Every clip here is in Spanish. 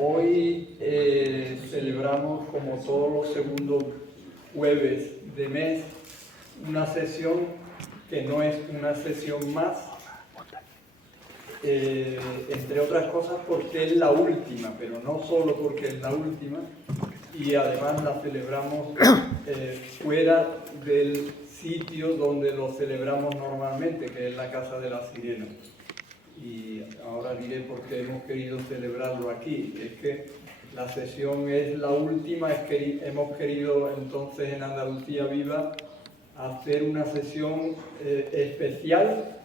Hoy celebramos, como todos los segundos jueves de mes, una sesión que no es una sesión más, entre otras cosas porque es la última, pero no solo porque es la última, y además la celebramos fuera del sitio donde lo celebramos normalmente, que es la Casa de la Sirena. Y ahora diré por qué hemos querido celebrarlo aquí. Es que la sesión es la última, es que hemos querido entonces en Andalucía Viva hacer una sesión especial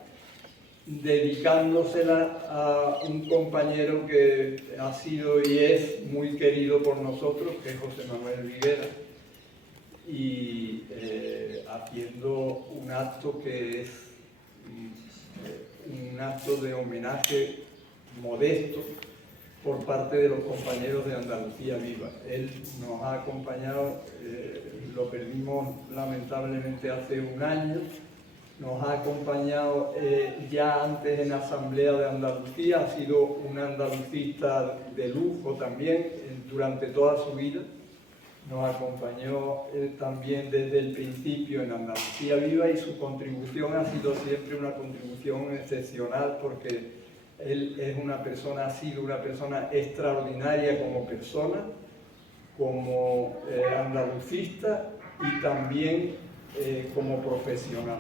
dedicándosela a un compañero que ha sido y es muy querido por nosotros, que es José Manuel Viguera, y haciendo un acto que es un acto de homenaje modesto por parte de los compañeros de Andalucía Viva. Él nos ha acompañado, lo perdimos lamentablemente hace un año, nos ha acompañado ya antes en Asamblea de Andalucía, ha sido un andalucista de lujo también durante toda su vida. Nos acompañó también desde el principio en Andalucía Viva y su contribución ha sido siempre una contribución excepcional porque él es una persona, ha sido una persona extraordinaria como persona, como andalucista y también como profesional.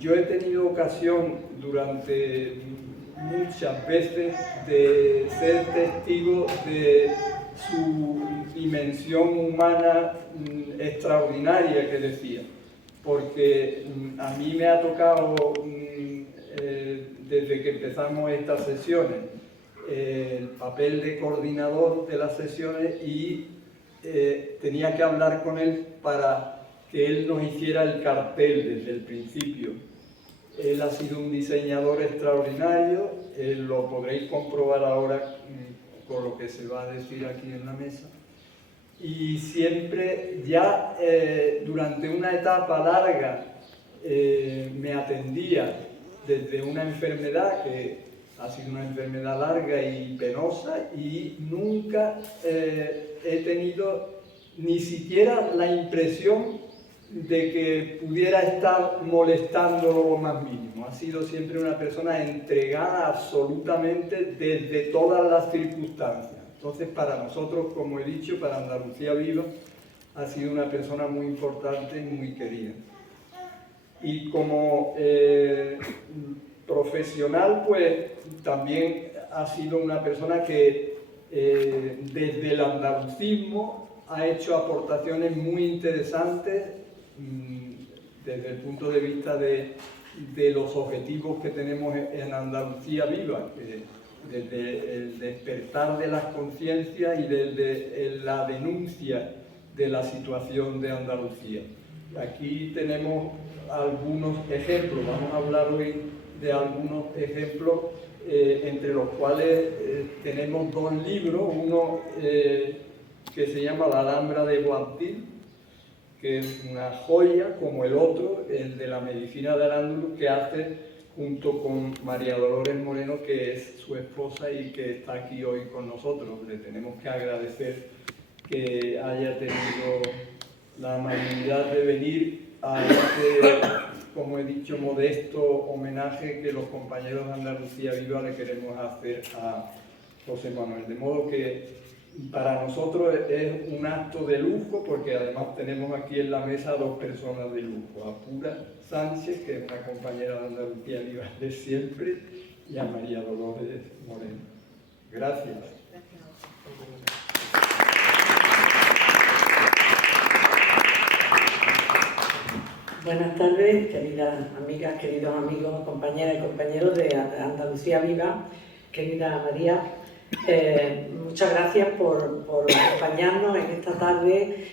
Yo he tenido ocasión durante muchas veces de ser testigo de su dimensión humana extraordinaria que decía, porque a mí me ha tocado desde que empezamos estas sesiones el papel de coordinador de las sesiones y tenía que hablar con él para que él nos hiciera el cartel desde el principio. Él ha sido un diseñador extraordinario, lo podréis comprobar ahora con lo que se va a decir aquí en la mesa. Y siempre, ya durante una etapa larga, me atendía desde una enfermedad que ha sido una enfermedad larga y penosa y nunca he tenido ni siquiera la impresión de que pudiera estar molestándolo lo más mínimo. Ha sido siempre una persona entregada absolutamente desde todas las circunstancias. Entonces, para nosotros, como he dicho, para Andalucía Viva, ha sido una persona muy importante y muy querida. Y como profesional, pues también ha sido una persona que desde el andalucismo ha hecho aportaciones muy interesantes desde el punto de vista de los objetivos que tenemos en Andalucía Viva, desde el despertar de las conciencias y desde la denuncia de la situación de Andalucía. Aquí tenemos algunos ejemplos, vamos a hablar hoy de algunos ejemplos, entre los cuales tenemos dos libros, uno que se llama La Alhambra de Boabdil, que es una joya, como el otro, el de la medicina de Al-Ándalus, que hace junto con María Dolores Moreno, que es su esposa y que está aquí hoy con nosotros. Le tenemos que agradecer que haya tenido la amabilidad de venir a este, como he dicho, modesto homenaje que los compañeros de Andalucía Viva le queremos hacer a José Manuel. De modo que para nosotros es un acto de lujo, porque además tenemos aquí en la mesa dos personas de lujo, a Pura Sánchez, que es una compañera de Andalucía Viva de siempre, y a María Dolores Moreno. Gracias. Buenas tardes, queridas amigas, queridos amigos, compañeras y compañeros de Andalucía Viva, querida María. Muchas gracias por acompañarnos en esta tarde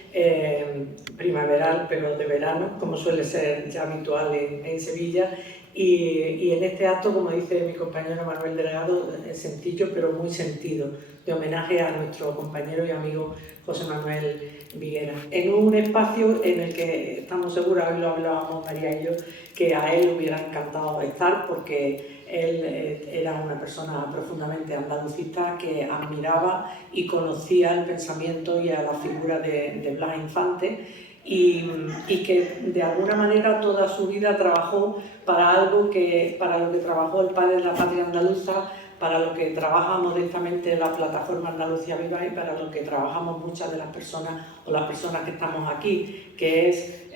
primaveral, pero de verano, como suele ser ya habitual en Sevilla. Y en este acto, como dice mi compañero Manuel Delgado, sencillo pero muy sentido, de homenaje a nuestro compañero y amigo José Manuel Viguera, en un espacio en el que estamos seguros, hoy lo hablábamos María y yo, que a él le hubiera encantado estar porque Él era una persona profundamente andalucista que admiraba y conocía el pensamiento y a la figura de Blas Infante y que de alguna manera toda su vida trabajó para lo que trabajó el padre de la patria andaluza, para lo que trabaja modestamente la plataforma Andalucía Viva y para lo que trabajamos muchas de las personas o las personas que estamos aquí, que es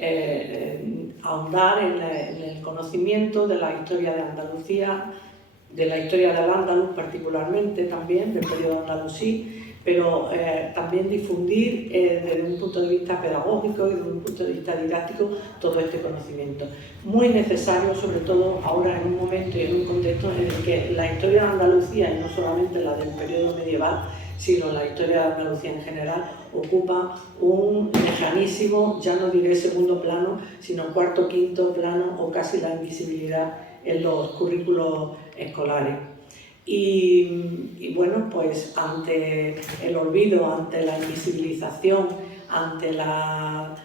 ahondar en el conocimiento de la historia de Andalucía, de la historia del Al-Ándalus particularmente también, del periodo andalusí, pero también difundir desde un punto de vista pedagógico y desde un punto de vista didáctico todo este conocimiento. Muy necesario, sobre todo ahora en un momento y en un contexto en el que la historia de Andalucía, y no solamente la del periodo medieval, sino la historia de Andalucía en general, ocupa un lejanísimo, ya no diré segundo plano, sino cuarto, quinto plano o casi la invisibilidad en los currículos escolares. Y bueno, pues ante el olvido, ante la invisibilización, ante la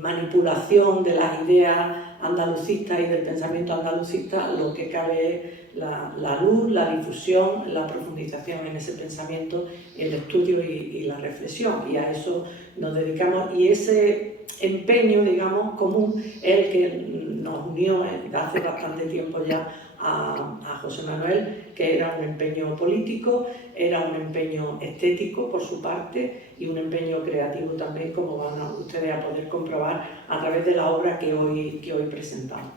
manipulación de las ideas andalucistas y del pensamiento andalucista, lo que cabe es la luz, la difusión, la profundización en ese pensamiento, el estudio y la reflexión, y a eso nos dedicamos. Y ese empeño, digamos, común es el que nos unió hace bastante tiempo ya a José Manuel, que era un empeño político, era un empeño estético por su parte y un empeño creativo también, como van ustedes a poder comprobar a través de la obra que hoy presentamos.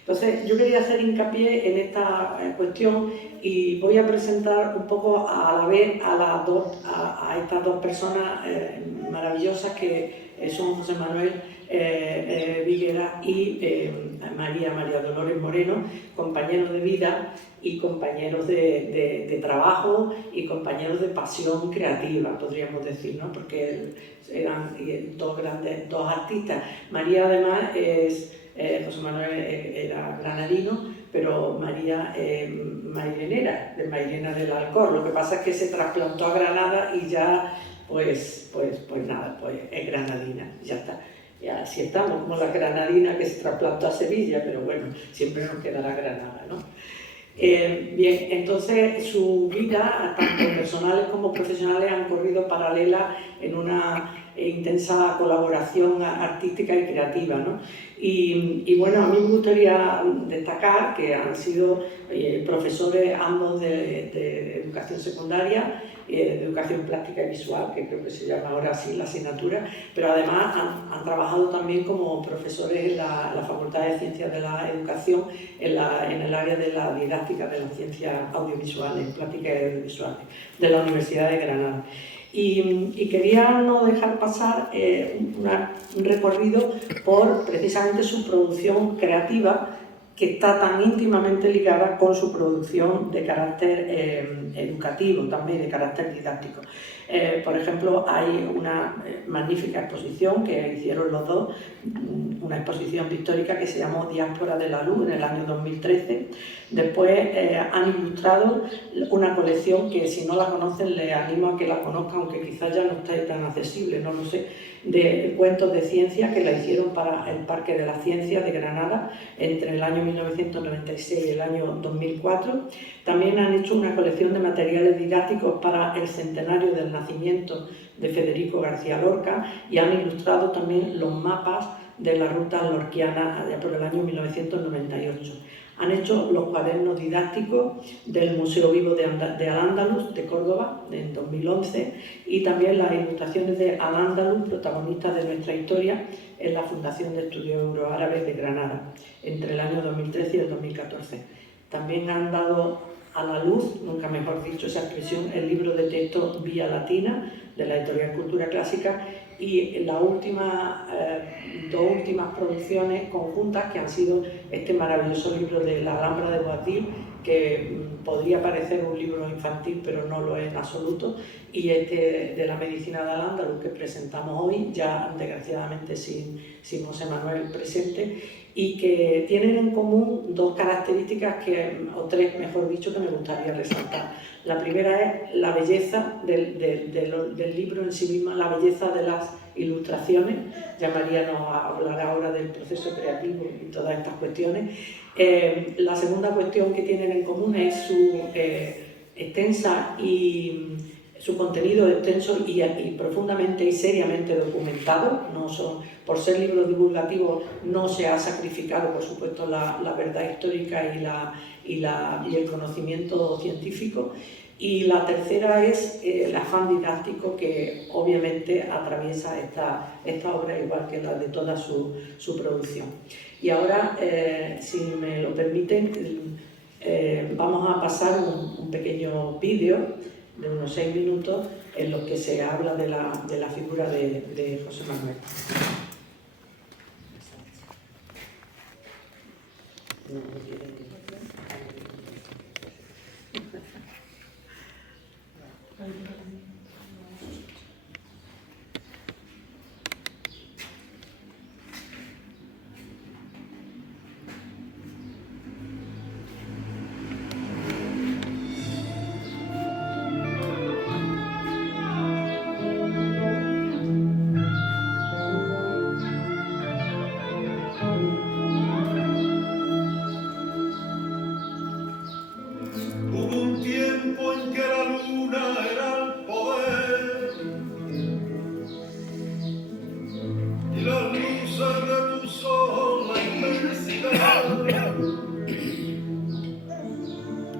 Entonces, yo quería hacer hincapié en esta cuestión y voy a presentar un poco a la vez a estas dos personas maravillosas que son José Manuel Viguera y María Dolores Moreno, compañeros de vida y compañeros de trabajo y compañeros de pasión creativa, podríamos decir, ¿no? Porque eran dos artistas. María además José Manuel era granadino, pero María mailenera, de Mairena del Alcor. Lo que pasa es que se trasplantó a Granada y ya, pues nada, pues es granadina, ya está. Y así estamos, como la granadina que se trasplantó a Sevilla, pero bueno, siempre nos quedará Granada, ¿no? Bien, entonces su vida, tanto personales como profesionales, han corrido paralelas en una intensa colaboración artística y creativa, ¿no? Y bueno, a mí me gustaría destacar que han sido profesores ambos de educación secundaria, de educación plástica y visual, que creo que se llama ahora así la asignatura, pero además han trabajado también como profesores en la Facultad de Ciencias de la Educación, en el área de la didáctica de las ciencias audiovisuales, plásticas y audiovisuales, de la Universidad de Granada. Y quería no dejar pasar un recorrido por precisamente su producción creativa, que está tan íntimamente ligada con su producción de carácter educativo, también de carácter didáctico. Por ejemplo, hay una magnífica exposición que hicieron los dos, una exposición pictórica que se llamó Diáspora de la Luz en el año 2013. Después han ilustrado una colección que, si no la conocen, les animo a que la conozcan, aunque quizás ya no esté tan accesible, no lo sé, de cuentos de ciencia que la hicieron para el Parque de las Ciencias de Granada entre el año 1996 y el año 2004. También han hecho una colección de materiales didácticos para el centenario del nacimiento de Federico García Lorca y han ilustrado también los mapas de la ruta lorquiana allá por el año 1998. Han hecho los cuadernos didácticos del Museo Vivo de Al-Ándalus de Córdoba en 2011 y también las ilustraciones de Al-Ándalus, protagonistas de nuestra historia, en la Fundación de Estudios Euroárabes de Granada entre el año 2013 y el 2014. También han dado a la luz, nunca mejor dicho esa expresión, el libro de texto Vía Latina de la editorial Cultura Clásica y las dos últimas producciones conjuntas que han sido este maravilloso libro de La Alhambra de Boabdil, que podría parecer un libro infantil, pero no lo es en absoluto, y este de la medicina de Al-Ándalus que presentamos hoy, ya desgraciadamente sin José Manuel presente, y que tienen en común dos características, o tres mejor dicho, que me gustaría resaltar. La primera es la belleza del libro en sí misma, la belleza de las ilustraciones. Ya María nos hablará ahora del proceso creativo y todas estas cuestiones. La segunda cuestión que tienen en común es su extensa y su contenido extenso y profundamente y seriamente documentado. No son, por ser libros divulgativos no se ha sacrificado, por supuesto, la verdad histórica y el conocimiento científico. Y la tercera es el afán didáctico que obviamente atraviesa esta obra, igual que la de toda su producción. Y ahora, si me lo permiten, vamos a pasar un pequeño vídeo de unos 6 minutos en los que se habla de la figura de José Manuel.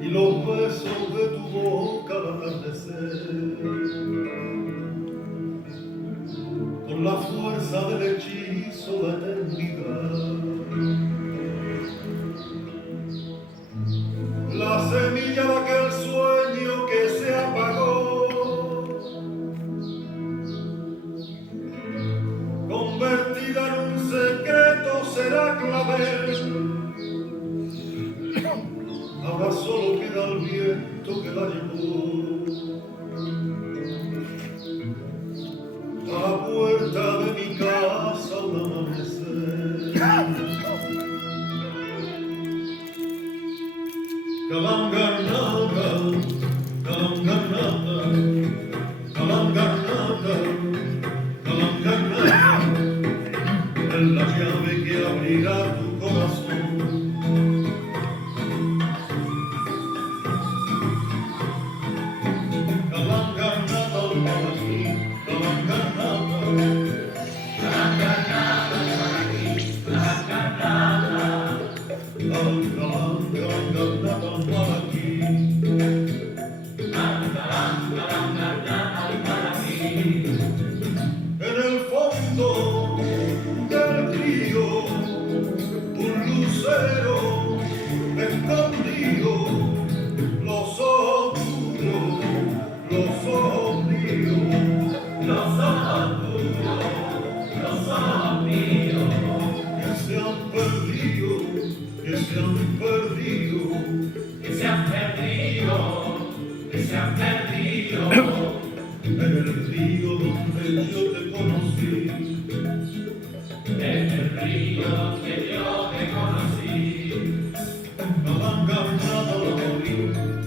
Y los besos de tu boca al atardecer, con la fuerza del hechizo de la eternidad, la semilla de aquel sueño que se apagó, convertida en un secreto será clavel. Ahora solo queda el viento que la llevó a la puerta de mi casa al amanecer. Calangarnata, calangarnata, calangarnata, calangarnata, es la llave que abrirá tu corazón. En el fondo del río, un lucero escondido, los ojos tuyos, los ojos míos, los ojos tuyos, los ojos míos, que se han perdido, que se han perdido, que se han perdido, que se han perdido. En el río donde yo te conocí, en el río donde yo te conocí, calangarnata la morí,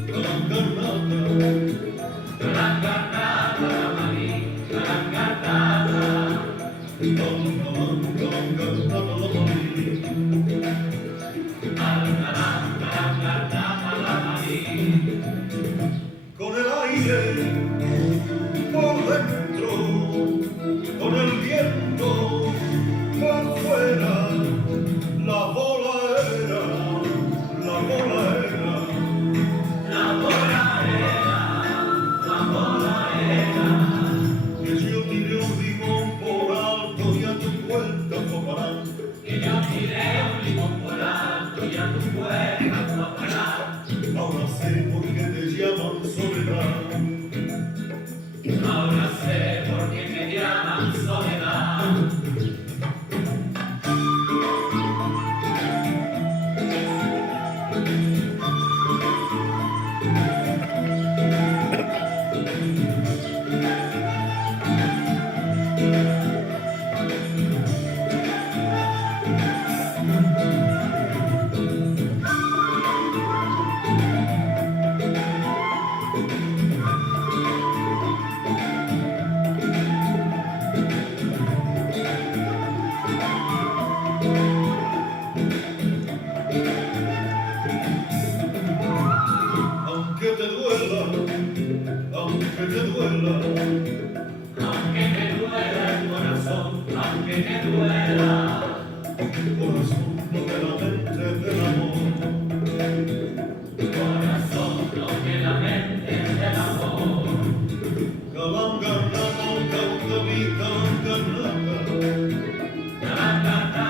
calangarnata, calangarnata la morí, calangarnata, calangarnata la morí, calangarnata la morí, con el aire por dentro, con el viento por fuera, la bola era, la bola era, la bola era, la bola era, que yo tiré un limón por alto y a tu cuenta fue parar, que yo tiré un limón por alto y a tu cuenta fue parar, ahora sé por qué te llaman soledad. Ahora sé por qué me llaman soledad. aunque te duela el corazón, aunque te duela, corazón no te lamentes del amor, corazón no te lamentes del amor. Calanganata, caucaví, calanganata, calanganata,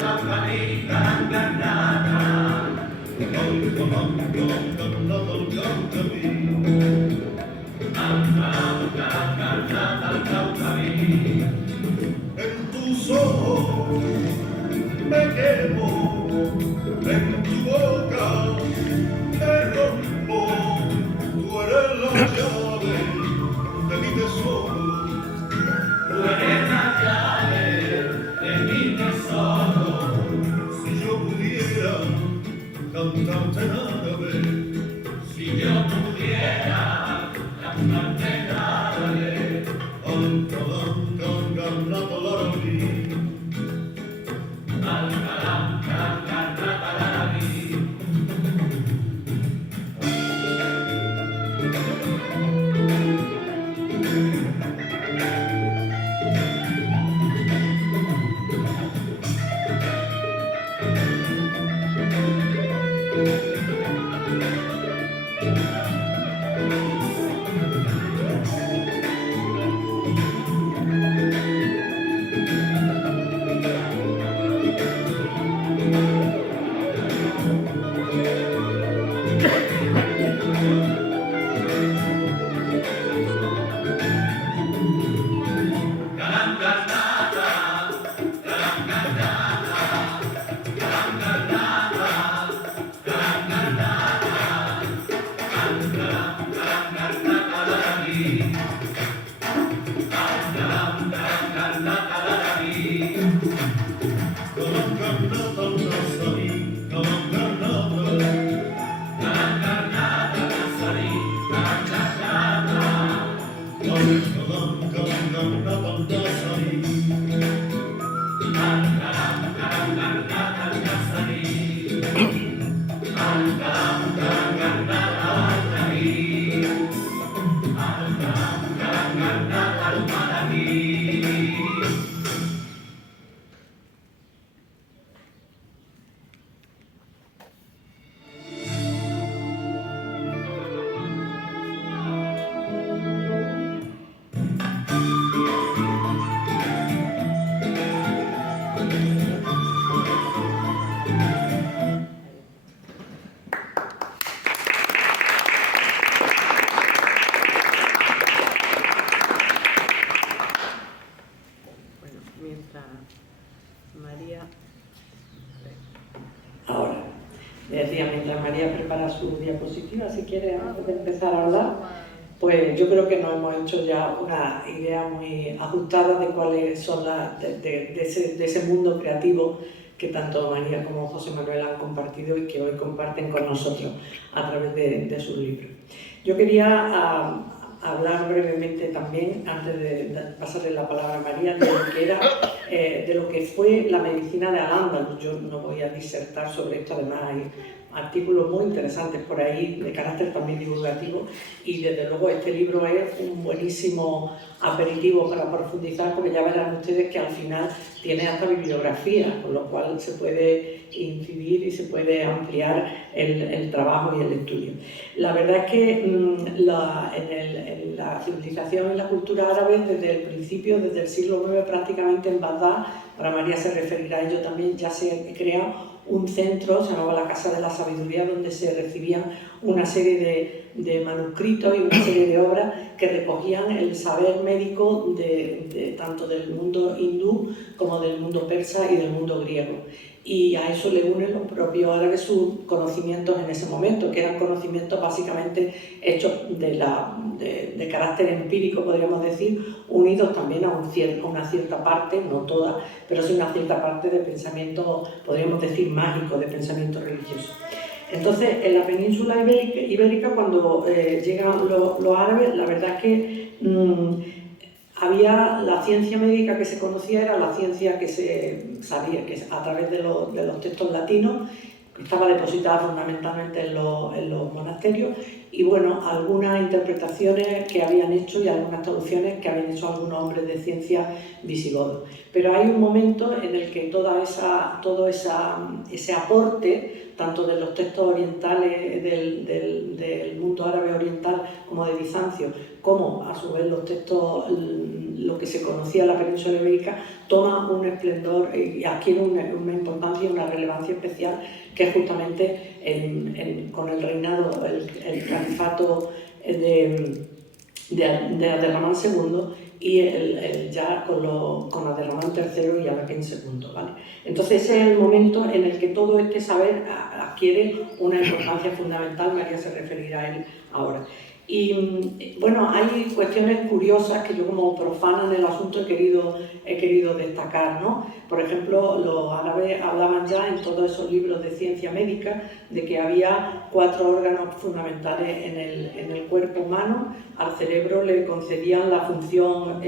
caucaví, calanganata, calanganata, caucaví. En tus ojos me quemo, en tu boca me rompo, tú eres la llave de mi tesoro, tú eres la llave de mi tesoro. Si yo pudiera cantarte nada, si yo pudiera cantarte nada, Alcalán, Canganata, Larabí, Alcalán, Canganata, Larabí. Mientras María prepara su diapositiva, si quiere, antes de empezar a hablar, pues yo creo que nos hemos hecho ya una idea muy ajustada de cuáles son de ese mundo creativo que tanto María como José Manuel han compartido y que hoy comparten con nosotros a través de sus libros. Yo quería hablar brevemente también, antes de pasarle la palabra a María, de lo que fue la medicina de Al-Ándalus. Yo no voy a disertar sobre esto, además hay artículos muy interesantes por ahí, de carácter también divulgativo, y desde luego este libro es un buenísimo aperitivo para profundizar, porque ya verán ustedes que al final tiene hasta bibliografía, con lo cual se puede incidir y se puede ampliar el trabajo y el estudio. La verdad es que en la civilización y la cultura árabe, desde el principio, desde el siglo IX prácticamente en Bagdad, para María se referirá a ello también, ya se crea un centro, se llamaba la Casa de la Sabiduría, donde se recibían una serie de manuscritos y una serie de obras que recogían el saber médico tanto del mundo hindú como del mundo persa y del mundo griego. Y a eso le unen los propios árabes sus conocimientos en ese momento, que eran conocimientos básicamente hechos de carácter empírico, podríamos decir, unidos también a una cierta parte, no toda, pero sí una cierta parte de pensamiento, podríamos decir, mágico, de pensamiento religioso. Entonces, en la península ibérica, cuando llegan los árabes, la verdad es que había la ciencia médica que se conocía, era la ciencia que se sabía, que a través de los textos latinos, estaba depositada fundamentalmente en los monasterios, y bueno, algunas interpretaciones que habían hecho y algunas traducciones que habían hecho algunos hombres de ciencia visigodos. Pero hay un momento en el que todo ese aporte, tanto de los textos orientales del mundo árabe oriental como de Bizancio, como a su vez los textos, lo que se conocía en la península ibérica, toma un esplendor y adquiere una importancia y una relevancia especial, que es justamente con el reinado, el califato de Abderramán II y ya con Abderramán III y Alaquén II, ¿vale? Entonces ese es el momento en el que todo este saber adquiere una importancia fundamental. María se referirá a él ahora. Y bueno, hay cuestiones curiosas que yo, como profana en el asunto, he querido destacar, ¿no? Por ejemplo, los árabes hablaban ya en todos esos libros de ciencia médica de que había 4 órganos fundamentales en el cuerpo humano. Al cerebro le concedían la función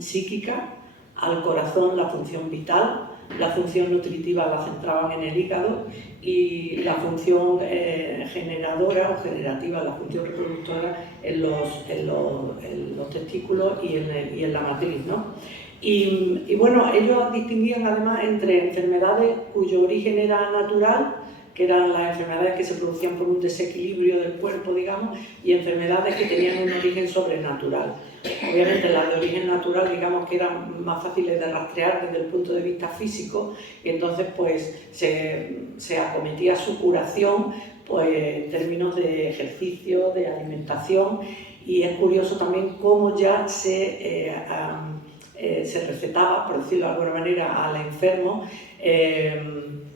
psíquica, al corazón la función vital, la función nutritiva la centraban en el hígado, y la función generadora o generativa, la función reproductora en los testículos y en la matriz, ¿no? Y bueno, ellos distinguían además entre enfermedades cuyo origen era natural, que eran las enfermedades que se producían por un desequilibrio del cuerpo, digamos, y enfermedades que tenían un origen sobrenatural. Obviamente las de origen natural, digamos, que eran más fáciles de rastrear desde el punto de vista físico, y entonces pues se acometía su curación pues en términos de ejercicio, de alimentación, y es curioso también cómo ya se recetaba, por decirlo de alguna manera, al enfermo.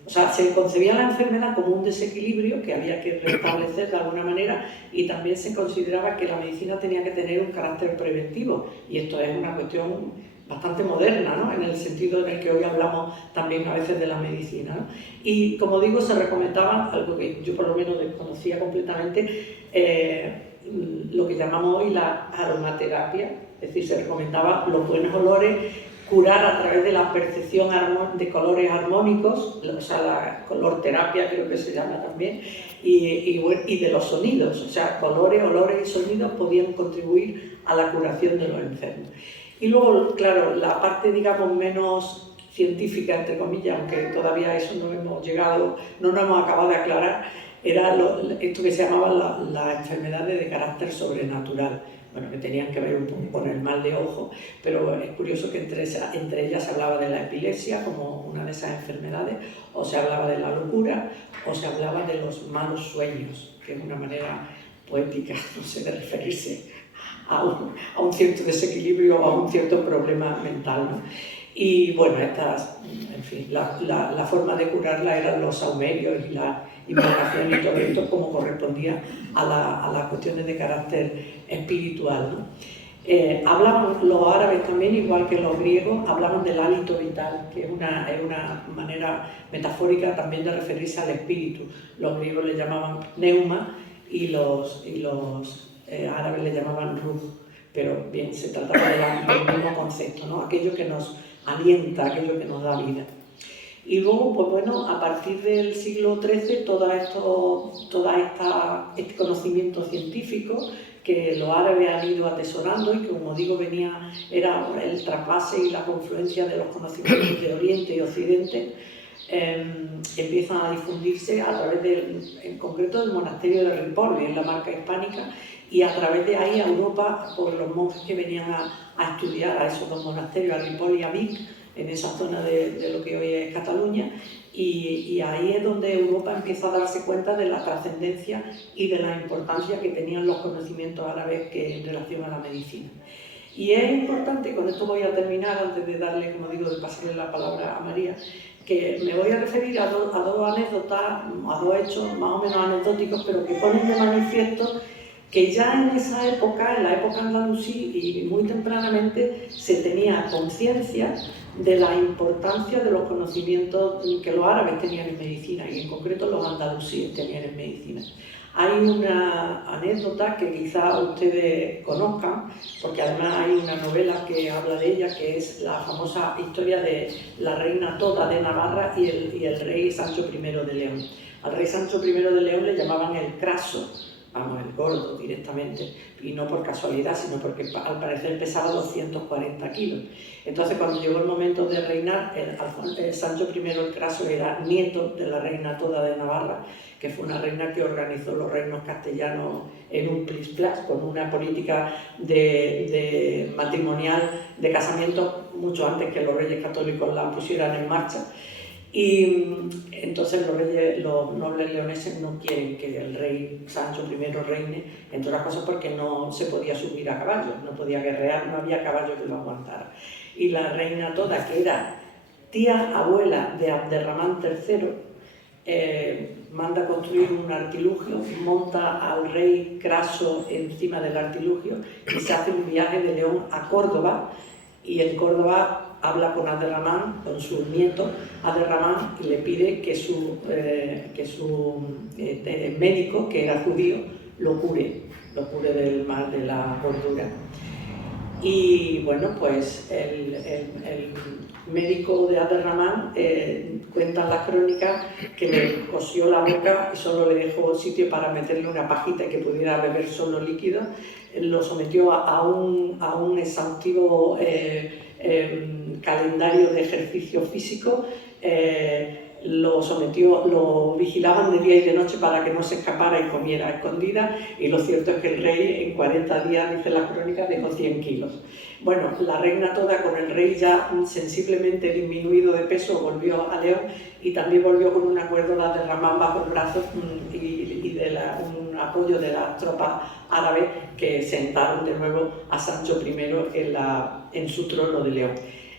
O sea, se concebía la enfermedad como un desequilibrio que había que restablecer de alguna manera, y también se consideraba que la medicina tenía que tener un carácter preventivo, y esto es una cuestión bastante moderna, ¿no? En el sentido en el que hoy hablamos también a veces de la medicina, ¿no? Y como digo, se recomendaba algo que yo por lo menos desconocía completamente, lo que llamamos hoy la aromaterapia, es decir, se recomendaba los buenos olores, curar a través de la percepción de colores armónicos, o sea, la color terapia creo que se llama también, y de los sonidos, o sea, colores, olores y sonidos podían contribuir a la curación de los enfermos. Y luego, claro, la parte, digamos, menos científica, entre comillas, aunque todavía eso no nos hemos acabado de aclarar, era esto que se llamaba las enfermedades de carácter sobrenatural. Bueno, que tenían que ver un poco con el mal de ojo, pero es curioso que entre ellas se hablaba de la epilepsia como una de esas enfermedades, o se hablaba de la locura, o se hablaba de los malos sueños, que es una manera poética, no sé, de referirse a un cierto desequilibrio o a un cierto problema mental, ¿no? Y bueno, en fin, la forma de curarla eran los saumerios y la invocación y todo esto, como correspondía a las cuestiones de carácter espiritual, ¿no? Hablaban los árabes también, igual que los griegos, hablaban del hálito vital, que es una manera metafórica también de referirse al espíritu. Los griegos le llamaban neuma y los árabes le llamaban ruh, pero bien, se trataba del mismo concepto, ¿no? Aquello que nos alienta, aquello que nos da vida. Y luego, pues bueno, a partir del siglo XIII, este conocimiento científico que los árabes han ido atesorando, y que, como digo, era el trasvase y la confluencia de los conocimientos de Oriente y Occidente, empiezan a difundirse a través en concreto del monasterio de Ripoll, en la Marca hispánica, y a través de ahí a Europa, por los monjes que venían a estudiar a esos dos monasterios, a Ripoll y a Vic, en esa zona de lo que hoy es Cataluña, y ahí es donde Europa empieza a darse cuenta de la trascendencia y de la importancia que tenían los conocimientos árabes en relación a la medicina. Y es importante, con esto voy a terminar, antes de darle, como digo, de pasarle la palabra a María, que me voy a referir a dos anécdotas, a dos hechos más o menos anecdóticos, pero que ponen de manifiesto que ya en esa época, en la época andalusí, y muy tempranamente, se tenía conciencia de la importancia de los conocimientos que los árabes tenían en medicina, y en concreto los andalusíes tenían en medicina. Hay una anécdota que quizá ustedes conozcan, porque además hay una novela que habla de ella, que es la famosa historia de la reina Toda de Navarra y el rey Sancho I de León. Al rey Sancho I de León le llamaban el Craso, vamos, el gordo directamente, y no por casualidad, sino porque al parecer pesaba 240 kilos. Entonces, cuando llegó el momento de reinar, Sancho I el Craso era nieto de la reina Toda de Navarra, que fue una reina que organizó los reinos castellanos en un plis-plas, con una política de matrimonial, de casamiento, mucho antes que los reyes católicos la pusieran en marcha. Y entonces los nobles leoneses no quieren que el rey Sancho I reine, entre otras cosas porque no se podía subir a caballo, no podía guerrear, no había caballo que lo aguantara. Y la reina Toda, que era tía abuela de Abderramán III, manda construir un artilugio, monta al rey Craso encima del artilugio y se hace un viaje de León a Córdoba, y en Córdoba habla con Abderramán, con su nieto Abderramán, y le pide que su médico, que era judío, lo cure del mal de la gordura. Y bueno, pues el médico de Abderramán, cuentan las crónicas que le cosió la boca y solo le dejó sitio para meterle una pajita y que pudiera beber solo líquido. Lo sometió a un exhaustivo calendario de ejercicio físico, lo vigilaban de día y de noche para que no se escapara y comiera a escondidas, y lo cierto es que el rey en 40 días, dice la crónica, dejó 100 kilos. Bueno, la reina Toda, con el rey ya sensiblemente disminuido de peso, volvió a León, y también volvió con una cuerda de Ramán bajo el brazo y un apoyo de las tropas árabes, que sentaron de nuevo a Sancho I en su trono de León.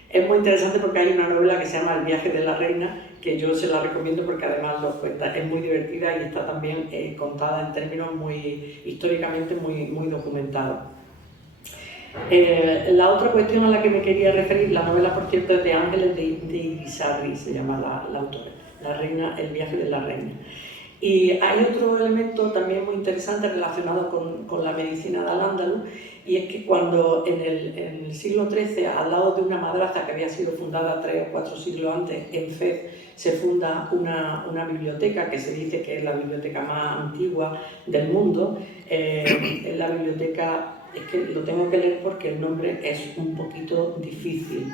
Es muy interesante porque hay una novela que se llama El viaje de la reina, que yo se la recomiendo porque además lo cuenta, es muy divertida y está también contada en términos históricamente muy documentados. La otra cuestión a la que me quería referir, la novela, por cierto, es de Ángeles de Irisarri, se llama la autora, El viaje de la reina. Y hay otro elemento también muy interesante relacionado con la medicina de Al-Ándalus, y es que cuando en el siglo XIII, al lado de una madraza que había sido fundada 3 o 4 siglos antes en Fez, se funda una biblioteca que se dice que es la biblioteca más antigua del mundo. Es la biblioteca, es que lo tengo que leer porque el nombre es un poquito difícil.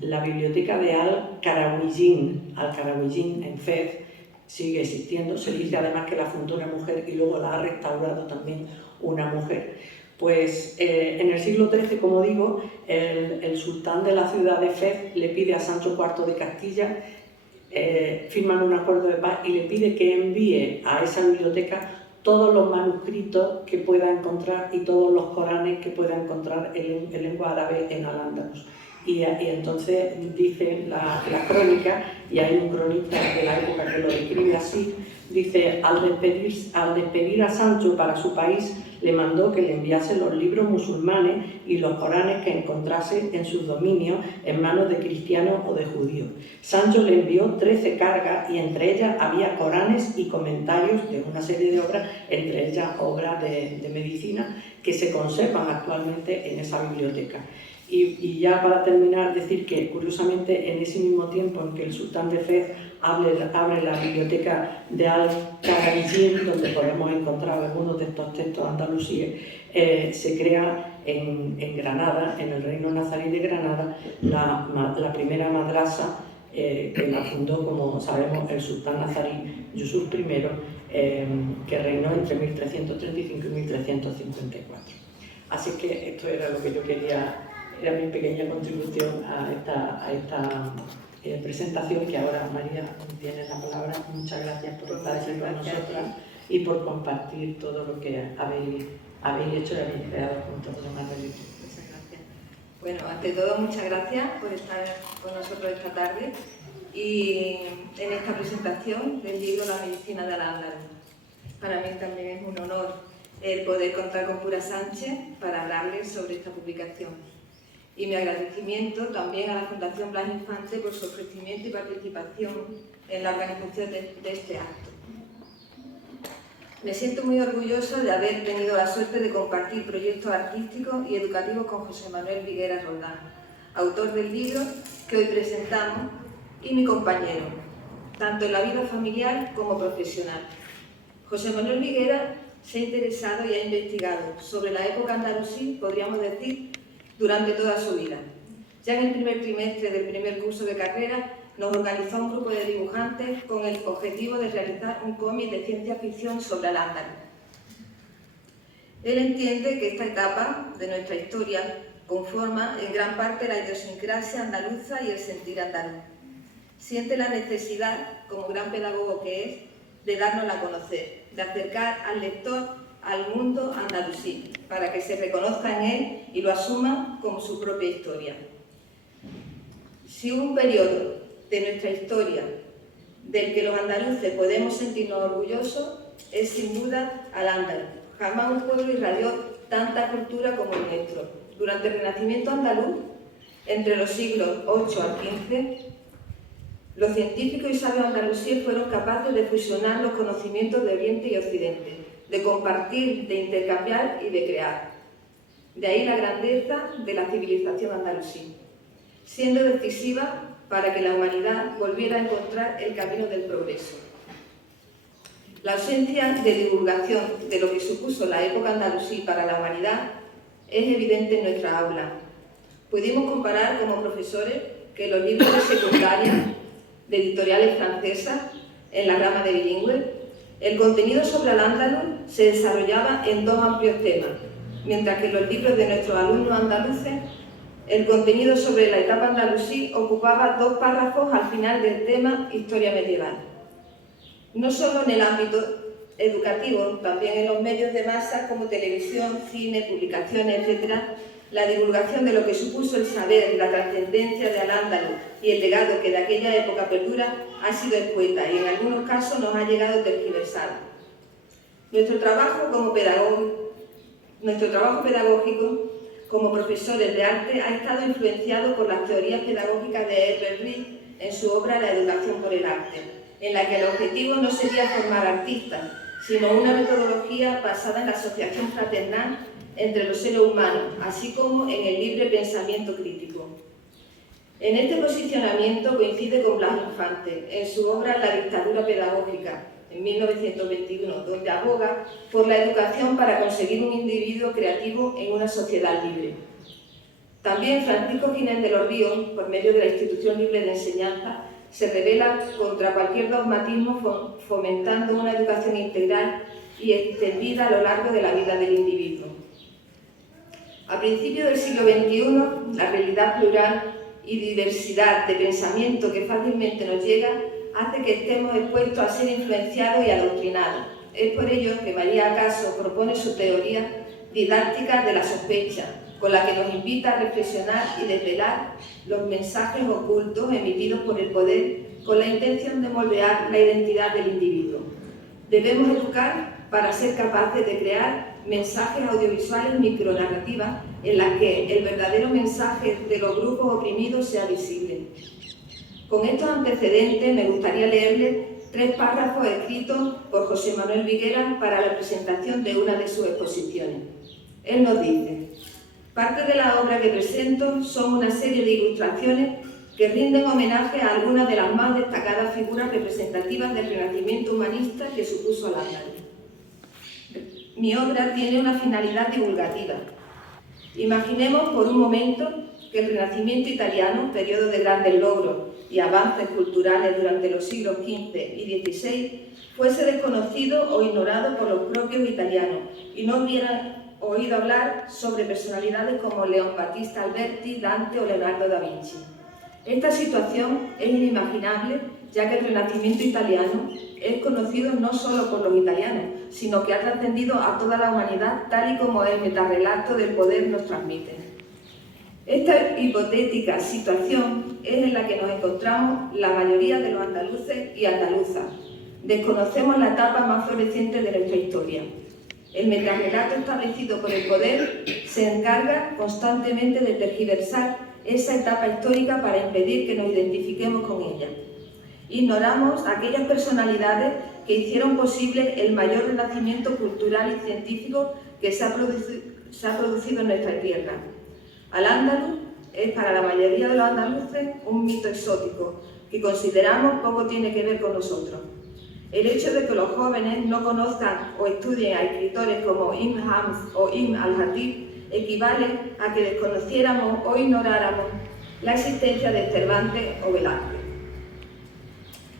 La biblioteca de Al-Qarawiyyin en Fez sigue existiendo. Se dice además que la fundó una mujer y luego la ha restaurado también una mujer. Pues en el siglo XIII, como digo, el sultán de la ciudad de Fez le pide a Sancho IV de Castilla, firman un acuerdo de paz y le pide que envíe a esa biblioteca todos los manuscritos que pueda encontrar y todos los Coranes que pueda encontrar en lengua árabe en Al-Ándalus. Y entonces dice la crónica, y hay un cronista de la época que lo describe así, dice: al despedir a Sancho para su país, le mandó que le enviase los libros musulmanes y los Coranes que encontrase en sus dominios en manos de cristianos o de judíos. Sancho le envió 13 cargas y entre ellas había Coranes y comentarios de una serie de obras, entre ellas obras de medicina que se conservan actualmente en esa biblioteca. Y ya para terminar, decir que curiosamente en ese mismo tiempo en que el sultán de Fez abre la biblioteca de Al-Qarawiyyin, donde podemos encontrar algunos de estos textos andalusíes, se crea en Granada, en el reino nazarí de Granada, la primera madrasa, que la fundó, como sabemos, el sultán nazarí Yusuf I, que reinó entre 1335 y 1354. Así que esto era lo que yo quería. Era mi pequeña contribución a esta presentación, que ahora María tiene la palabra. Muchas gracias por estar aquí con nosotras y por compartir todo lo que habéis hecho y habéis creado juntos con más religión. Muchas gracias. Bueno, ante todo, muchas gracias por estar con nosotros esta tarde y en esta presentación del libro La medicina de Al-Ándalus. Para mí también es un honor el poder contar con Pura Sánchez para hablarles sobre esta publicación. Y mi agradecimiento también a la Fundación Blas Infante por su ofrecimiento y participación en la organización de este acto. Me siento muy orgullosa de haber tenido la suerte de compartir proyectos artísticos y educativos con José Manuel Viguera Roldán, autor del libro que hoy presentamos y mi compañero, tanto en la vida familiar como profesional. José Manuel Viguera se ha interesado y ha investigado sobre la época andalusí, podríamos decir, durante toda su vida. Ya en el primer trimestre del primer curso de carrera nos organizó un grupo de dibujantes con el objetivo de realizar un cómic de ciencia ficción sobre Al-Ándalus. Él entiende que esta etapa de nuestra historia conforma en gran parte la idiosincrasia andaluza y el sentir andaluz. Siente la necesidad, como gran pedagogo que es, de darnos a conocer, de acercar al lector al mundo andalusí, para que se reconozca en él y lo asuma como su propia historia. Si hubo un periodo de nuestra historia del que los andaluces podemos sentirnos orgullosos, es sin duda Al-Ándalus. Jamás un pueblo irradió tanta cultura como el nuestro. Durante el Renacimiento andaluz, entre los siglos VIII al XV, los científicos y sabios andalusíes fueron capaces de fusionar los conocimientos de Oriente y Occidente, de compartir, de intercambiar y de crear. De ahí la grandeza de la civilización andalusí, siendo decisiva para que la humanidad volviera a encontrar el camino del progreso. La ausencia de divulgación de lo que supuso la época andalusí para la humanidad es evidente en nuestra aula. Pudimos comparar como profesores que los libros de secundaria de editoriales francesas en la rama de bilingüe, el contenido sobre Al-Ándalus se desarrollaba en dos amplios temas, mientras que en los libros de nuestros alumnos andaluces el contenido sobre la etapa andalusí ocupaba 2 párrafos al final del tema Historia medieval. No solo en el ámbito educativo, también en los medios de masas como televisión, cine, publicaciones, etc., la divulgación de lo que supuso el saber, la trascendencia de Al-Ándalus y el legado que de aquella época perdura ha sido escueta y en algunos casos nos ha llegado tergiversado. Nuestro trabajo pedagógico como profesores de arte ha estado influenciado por las teorías pedagógicas de Herbert Reed en su obra La educación por el arte, en la que el objetivo no sería formar artistas, sino una metodología basada en la asociación fraternal entre los seres humanos, así como en el libre pensamiento crítico. En este posicionamiento coincide con Blas Infante, en su obra La dictadura pedagógica, en 1921, donde aboga por la educación para conseguir un individuo creativo en una sociedad libre. También Francisco Ginés de los Ríos, por medio de la Institución Libre de Enseñanza, se revela contra cualquier dogmatismo fomentando una educación integral y extendida a lo largo de la vida del individuo. A principios del siglo XXI, la realidad plural y diversidad de pensamiento que fácilmente nos llega hace que estemos expuestos a ser influenciados y adoctrinados. Es por ello que María Acaso propone su teoría didáctica de la sospecha, con la que nos invita a reflexionar y desvelar los mensajes ocultos emitidos por el poder con la intención de moldear la identidad del individuo. Debemos educar para ser capaces de crear mensajes audiovisuales micronarrativas en las que el verdadero mensaje de los grupos oprimidos sea visible. Con estos antecedentes me gustaría leerles 3 párrafos escritos por José Manuel Viguera para la presentación de una de sus exposiciones. Él nos dice: parte de la obra que presento son una serie de ilustraciones que rinden homenaje a algunas de las más destacadas figuras representativas del renacimiento humanista que supuso Al-Ándalus. Mi obra tiene una finalidad divulgativa. Imaginemos por un momento que el Renacimiento italiano, periodo de grandes logros y avances culturales durante los siglos XV y XVI, fuese desconocido o ignorado por los propios italianos y no hubieran oído hablar sobre personalidades como León Battista Alberti, Dante o Leonardo da Vinci. Esta situación es inimaginable, ya que el Renacimiento italiano es conocido no solo por los italianos, sino que ha trascendido a toda la humanidad, tal y como el metarrelato del poder nos transmite. Esta hipotética situación es en la que nos encontramos la mayoría de los andaluces y andaluzas. Desconocemos la etapa más floreciente de nuestra historia. El metarrelato establecido por el poder se encarga constantemente de tergiversar esa etapa histórica para impedir que nos identifiquemos con ella. Ignoramos aquellas personalidades que hicieron posible el mayor renacimiento cultural y científico que se ha producido en nuestra tierra. Al-Ándalus es para la mayoría de los andaluces un mito exótico que consideramos poco tiene que ver con nosotros. El hecho de que los jóvenes no conozcan o estudien a escritores como Ibn Hams o Ibn al-Hatib equivale a que desconociéramos o ignoráramos la existencia de Cervantes o Velázquez.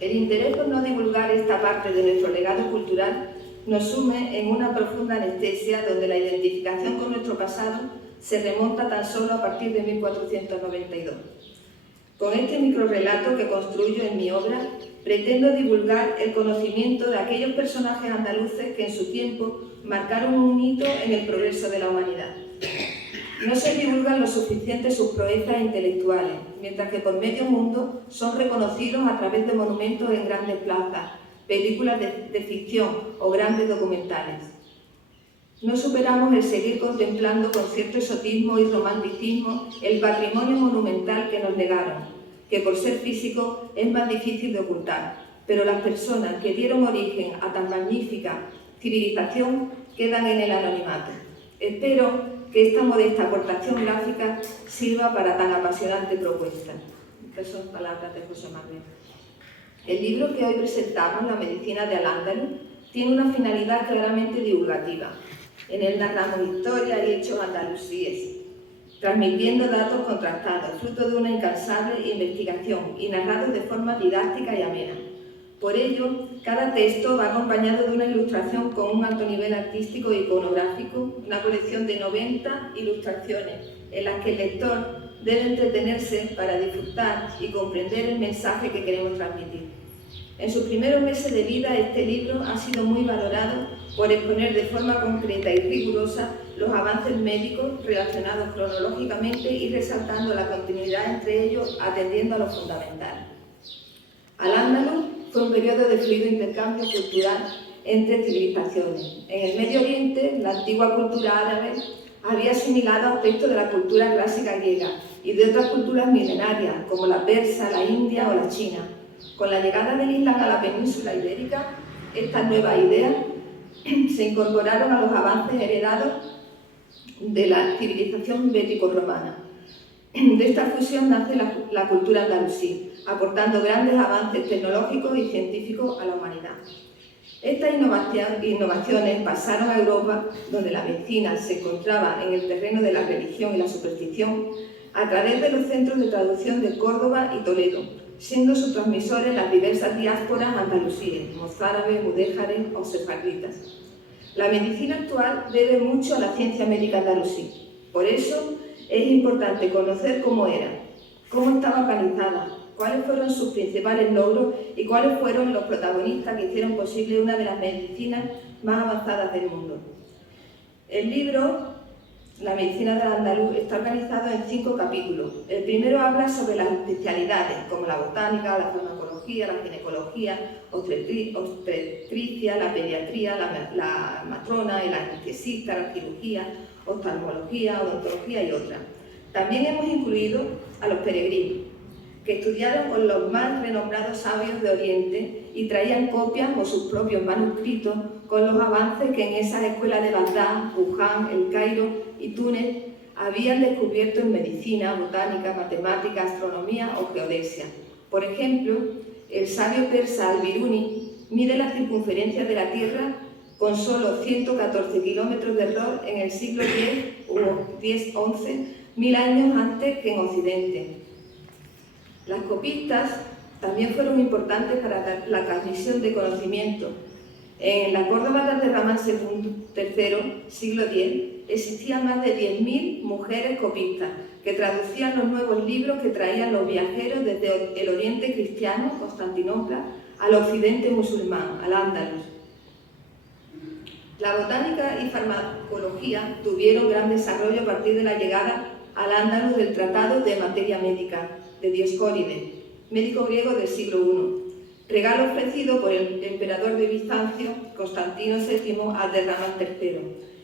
El interés por no divulgar esta parte de nuestro legado cultural nos sume en una profunda anestesia donde la identificación con nuestro pasado se remonta tan solo a partir de 1492. Con este microrrelato que construyo en mi obra, pretendo divulgar el conocimiento de aquellos personajes andaluces que en su tiempo marcaron un hito en el progreso de la humanidad. No se divulgan lo suficiente sus proezas intelectuales, mientras que por medio mundo son reconocidos a través de monumentos en grandes plazas, películas de ficción o grandes documentales. No superamos el seguir contemplando con cierto exotismo y romanticismo el patrimonio monumental que nos legaron, que por ser físico es más difícil de ocultar, pero las personas que dieron origen a tan magnífica civilización quedan en el anonimato. Espero que esta modesta aportación gráfica sirva para tan apasionante propuesta. Estas son palabras de José Manuel. El libro que hoy presentamos, La medicina de Al-Ándalus, tiene una finalidad claramente divulgativa. En él narramos historias y hechos andalusíes, transmitiendo datos contrastados, fruto de una incansable investigación y narrados de forma didáctica y amena. Por ello, cada texto va acompañado de una ilustración con un alto nivel artístico e iconográfico, una colección de 90 ilustraciones en las que el lector debe entretenerse para disfrutar y comprender el mensaje que queremos transmitir. En sus primeros meses de vida, este libro ha sido muy valorado por exponer de forma concreta y rigurosa los avances médicos relacionados cronológicamente y resaltando la continuidad entre ellos, atendiendo a lo fundamental. Al-Ándalus fue un periodo de fluido intercambio cultural entre civilizaciones. En el Medio Oriente, la antigua cultura árabe había asimilado aspectos de la cultura clásica griega y de otras culturas milenarias, como la persa, la india o la china. Con la llegada del Islam a la península ibérica, estas nuevas ideas se incorporaron a los avances heredados de la civilización bético-romana. De esta fusión nace la cultura andalusí, aportando grandes avances tecnológicos y científicos a la humanidad. Estas innovaciones pasaron a Europa, donde la medicina se encontraba en el terreno de la religión y la superstición, a través de los centros de traducción de Córdoba y Toledo, siendo sus transmisores las diversas diásporas andalusíes, mozárabes, mudéjares o sefarditas. La medicina actual debe mucho a la ciencia médica andalusí. Por eso es importante conocer cómo era, cómo estaba organizada, cuáles fueron sus principales logros y cuáles fueron los protagonistas que hicieron posible una de las medicinas más avanzadas del mundo. El libro, La medicina del andaluz, está organizado en 5 capítulos. El primero habla sobre las especialidades, como la botánica, la farmacología, la ginecología, obstetricia, la pediatría, la matrona, el anestesista, la cirugía, oftalmología, odontología y otras. También hemos incluido a los peregrinos, que estudiaron con los más renombrados sabios de Oriente y traían copias o sus propios manuscritos con los avances que en esas escuelas de Bagdad, Wuhan, El Cairo y Túnez habían descubierto en medicina, botánica, matemática, astronomía o geodesia. Por ejemplo, el sabio persa Al-Biruni mide la circunferencia de la Tierra con solo 114 kilómetros de error en el siglo X o X-XI, 1000 años antes que en Occidente. Las copistas también fueron importantes para la transmisión de conocimiento. En la Córdoba de Ramán III, siglo X, existían más de 10.000 mujeres copistas que traducían los nuevos libros que traían los viajeros desde el Oriente cristiano, Constantinopla, al Occidente musulmán, al Ándalus. La botánica y farmacología tuvieron gran desarrollo a partir de la llegada al Ándalus del Tratado de Materia Médica de Dioscórides, médico griego del siglo I, regalo ofrecido por el emperador de Bizancio, Constantino VII, a Abderramán III.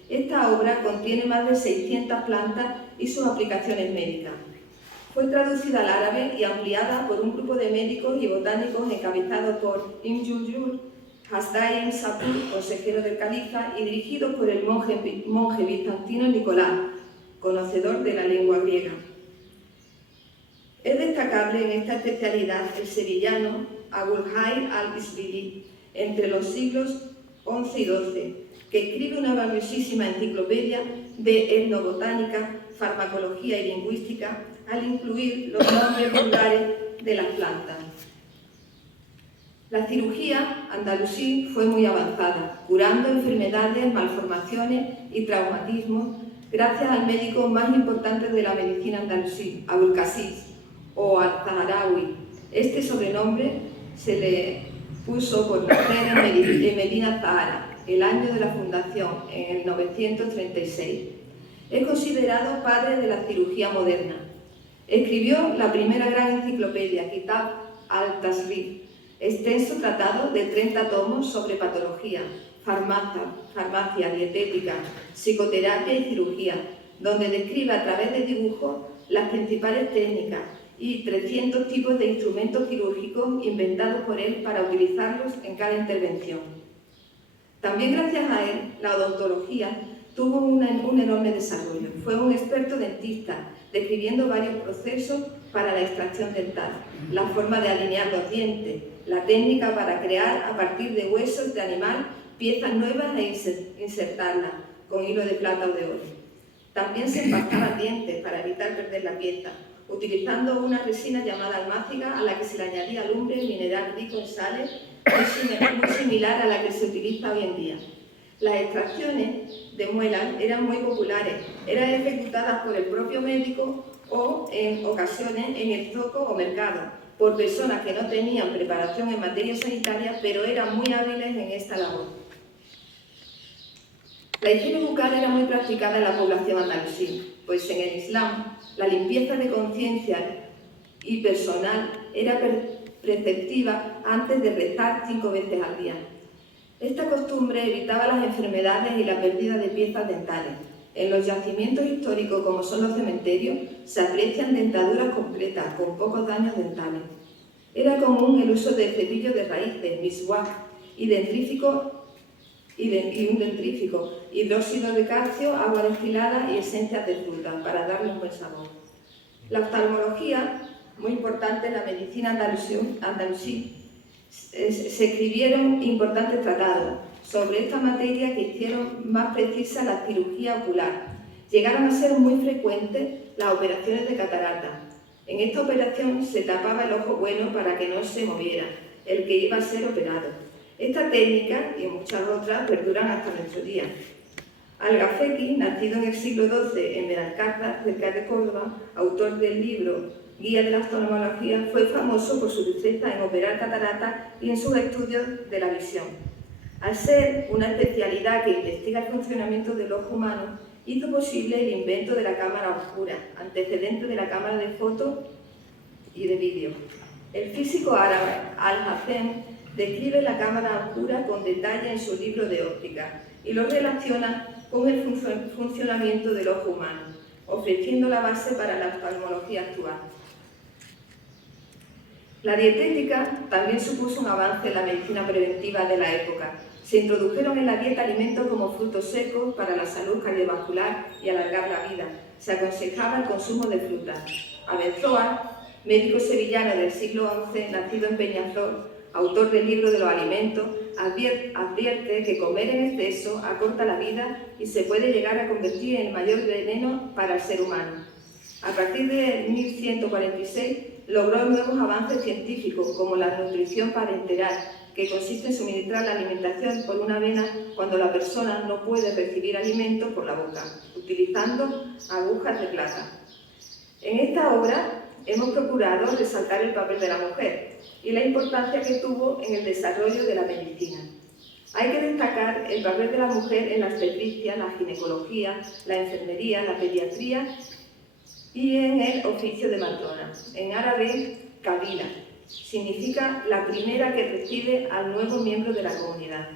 Esta obra contiene más de 600 plantas y sus aplicaciones médicas. Fue traducida al árabe y ampliada por un grupo de médicos y botánicos encabezados por Ibn Jujul, Hasdain Sapur, consejero del califa, y dirigido por el monje bizantino Nicolás, conocedor de la lengua griega. Es destacable en esta especialidad el sevillano Abul Hayr al-Isbili, entre los siglos XI y XII, que escribe una valiosísima enciclopedia de etnobotánica, farmacología y lingüística, al incluir los nombres vulgares de las plantas. La cirugía andalusí fue muy avanzada, curando enfermedades, malformaciones y traumatismos gracias al médico más importante de la medicina andalusí, Abul Qasis o al-Zaharaui. Este sobrenombre se le puso por nacer en Medina Zahara, el año de la fundación, en el 936. Es considerado padre de la cirugía moderna. Escribió la primera gran enciclopedia, Kitab al-Tasrif, extenso tratado de 30 tomos sobre patología, farmacia, dietética, psicoterapia y cirugía, donde describe a través de dibujos las principales técnicas y 300 tipos de instrumentos quirúrgicos inventados por él para utilizarlos en cada intervención. También gracias a él, la odontología tuvo un enorme desarrollo. Fue un experto dentista, describiendo varios procesos para la extracción dental, la forma de alinear los dientes, la técnica para crear a partir de huesos de animal piezas nuevas e insertarlas con hilo de plata o de oro. También se empastaban dientes para evitar perder la pieza, utilizando una resina llamada almáciga a la que se le añadía lumbre mineral rico en sales, muy similar a la que se utiliza hoy en día. Las extracciones de muelas eran muy populares, eran ejecutadas por el propio médico o en ocasiones en el zoco o mercado, por personas que no tenían preparación en materia sanitaria, pero eran muy hábiles en esta labor. La higiene bucal era muy practicada en la población andalusí, pues en el Islam la limpieza de conciencia y personal era preceptiva antes de rezar 5 veces al día. Esta costumbre evitaba las enfermedades y la pérdida de piezas dentales. En los yacimientos históricos, como son los cementerios, se aprecian dentaduras completas, con pocos daños dentales. Era común el uso de cepillos de raíces, miswak, y un dentrífico, hidróxido de calcio, agua destilada y esencias de frutas, para darle un buen sabor. La oftalmología, muy importante en la medicina andalusí, se escribieron importantes tratados sobre esta materia que hicieron más precisa la cirugía ocular. Llegaron a ser muy frecuentes las operaciones de catarata. En esta operación se tapaba el ojo bueno para que no se moviera el que iba a ser operado. Esta técnica y muchas otras perduran hasta nuestro día. Al-Gafeki, nacido en el siglo XII en Benalcázar, cerca de Córdoba, autor del libro Guía de la oftalmología, fue famoso por su destreza en operar cataratas y en sus estudios de la visión. Al ser una especialidad que investiga el funcionamiento del ojo humano, hizo posible el invento de la cámara oscura, antecedente de la cámara de foto y de vídeo. El físico árabe Al-Hazen describe la cámara oscura con detalle en su libro de óptica y lo relaciona con el funcionamiento del ojo humano, ofreciendo la base para la oftalmología actual. La dietética también supuso un avance en la medicina preventiva de la época. Se introdujeron en la dieta alimentos como frutos secos para la salud cardiovascular y alargar la vida. Se aconsejaba el consumo de frutas. Abenzoa, médico sevillano del siglo XI, nacido en Peñaflor, autor del libro de los alimentos, advierte que comer en exceso acorta la vida y se puede llegar a convertir en el mayor veneno para el ser humano. A partir de 1146 logró nuevos avances científicos como la nutrición parenteral, que consiste en suministrar la alimentación por una vena cuando la persona no puede recibir alimentos por la boca, utilizando agujas de plata. En esta obra hemos procurado resaltar el papel de la mujer y la importancia que tuvo en el desarrollo de la medicina. Hay que destacar el papel de la mujer en la obstetricia, la ginecología, la enfermería, la pediatría y en el oficio de matrona. En árabe, kabila. Significa la primera que recibe al nuevo miembro de la comunidad.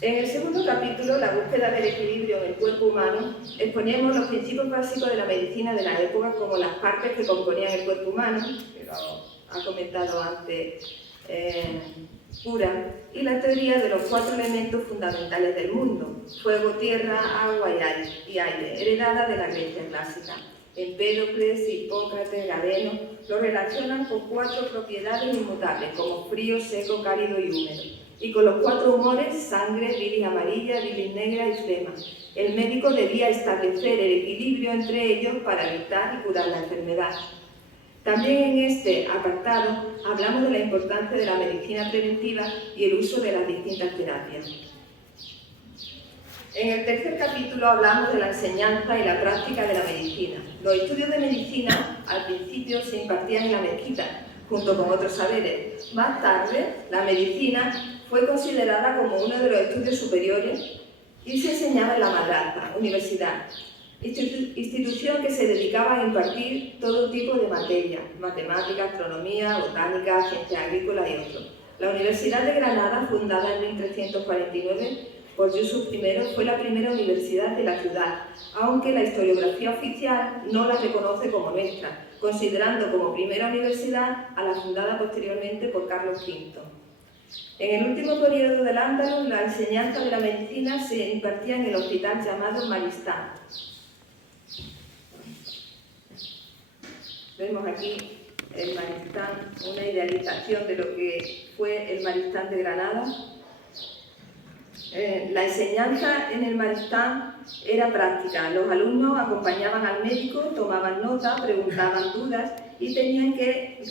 En el segundo capítulo, la búsqueda del equilibrio en el cuerpo humano, exponemos los principios básicos de la medicina de la época, como las partes que componían el cuerpo humano, que lo ha comentado antes pura y la teoría de los 4 elementos fundamentales del mundo: fuego, tierra, agua y aire, heredada de la Grecia clásica. Empédocles, Hipócrates, Galeno lo relacionan con 4 propiedades inmutables, como frío, seco, cálido y húmedo, y con los 4 humores: sangre, bilis amarilla, bilis negra y flema. El médico debía establecer el equilibrio entre ellos para evitar y curar la enfermedad. También en este apartado hablamos de la importancia de la medicina preventiva y el uso de las distintas terapias. En el tercer capítulo hablamos de la enseñanza y la práctica de la medicina. Los estudios de medicina al principio se impartían en la mezquita, junto con otros saberes. Más tarde, la medicina fue considerada como uno de los estudios superiores y se enseñaba en la madrasa, universidad, institución que se dedicaba a impartir todo tipo de materias: matemática, astronomía, botánica, ciencia agrícola y otros. La Universidad de Granada, fundada en 1349 por Yusuf I, fue la primera universidad de la ciudad, aunque la historiografía oficial no la reconoce como nuestra, considerando como primera universidad a la fundada posteriormente por Carlos V. En el último periodo del Andalus, la enseñanza de la medicina se impartía en el hospital llamado Maristán. Vemos aquí el Maristán, una idealización de lo que fue el Maristán de Granada. La enseñanza en el Maristán era práctica. Los alumnos acompañaban al médico, tomaban nota, preguntaban dudas y tenían que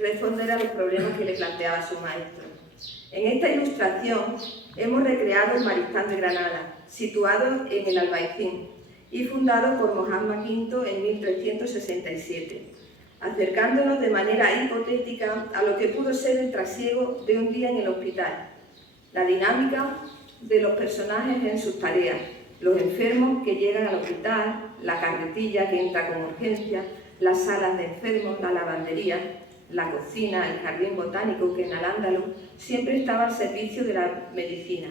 responder a los problemas que le planteaba su maestro. En esta ilustración hemos recreado el Maristán de Granada, situado en el Albaicín y fundado por Mohammed V en 1367, acercándonos de manera hipotética a lo que pudo ser el trasiego de un día en el hospital, la dinámica de los personajes en sus tareas, los enfermos que llegan al hospital, la carretilla que entra con urgencia, las salas de enfermos, la lavandería, la cocina, el jardín botánico que en Al-Ándalus siempre estaba al servicio de la medicina,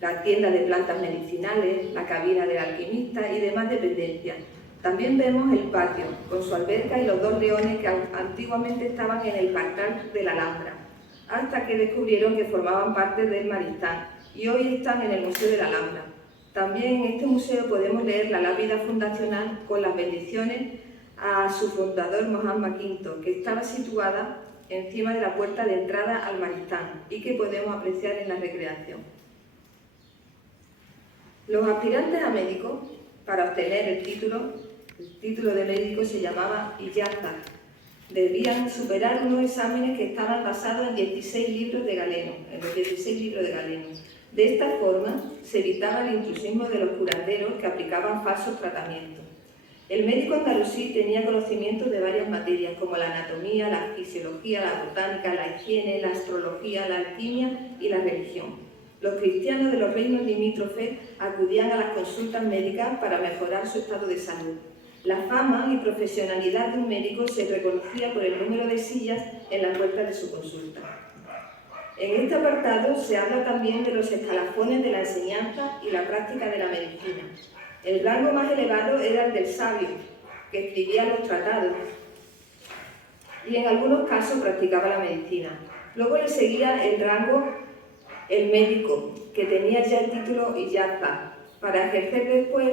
la tienda de plantas medicinales, la cabina del alquimista y demás dependencias. También vemos el patio, con su alberca y los 2 leones que antiguamente estaban en el portal de la Alhambra, hasta que descubrieron que formaban parte del Maristán y hoy están en el Museo de la Alhambra. También en este museo podemos leer la lápida fundacional con las bendiciones a su fundador Mohammed V, que estaba situada encima de la puerta de entrada al Maristán y que podemos apreciar en la recreación. Los aspirantes a médicos, para obtener el título de médico se llamaba Ijaza. Debían superar unos exámenes que estaban basados en 16 libros de Galeno, en los 16 libros de Galeno. De esta forma se evitaba el intrusismo de los curanderos que aplicaban falsos tratamientos. El médico andalusí tenía conocimiento de varias materias como la anatomía, la fisiología, la botánica, la higiene, la astrología, la alquimia y la religión. Los cristianos de los reinos limítrofes acudían a las consultas médicas para mejorar su estado de salud. La fama y profesionalidad de un médico se reconocía por el número de sillas en la puerta de su consulta. En este apartado se habla también de los escalafones de la enseñanza y la práctica de la medicina. El rango más elevado era el del sabio, que escribía los tratados y en algunos casos practicaba la medicina. Luego le seguía el rango el médico, que tenía ya el título Ijaza. Para ejercer después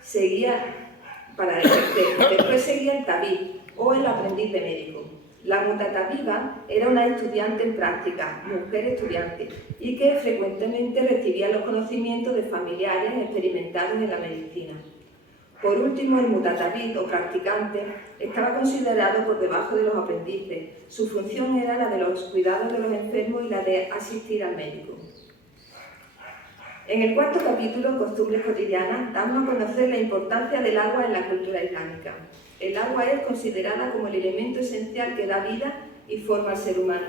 seguía el tabib o el aprendiz de médico. La mutatabiba era una estudiante en práctica, mujer estudiante, y que frecuentemente recibía los conocimientos de familiares experimentados en la medicina. Por último, el mutatabib o practicante estaba considerado por debajo de los aprendices. Su función era la de los cuidados de los enfermos y la de asistir al médico. En el 4º capítulo, Costumbres cotidianas, damos a conocer la importancia del agua en la cultura islámica. El agua es considerada como el elemento esencial que da vida y forma al ser humano.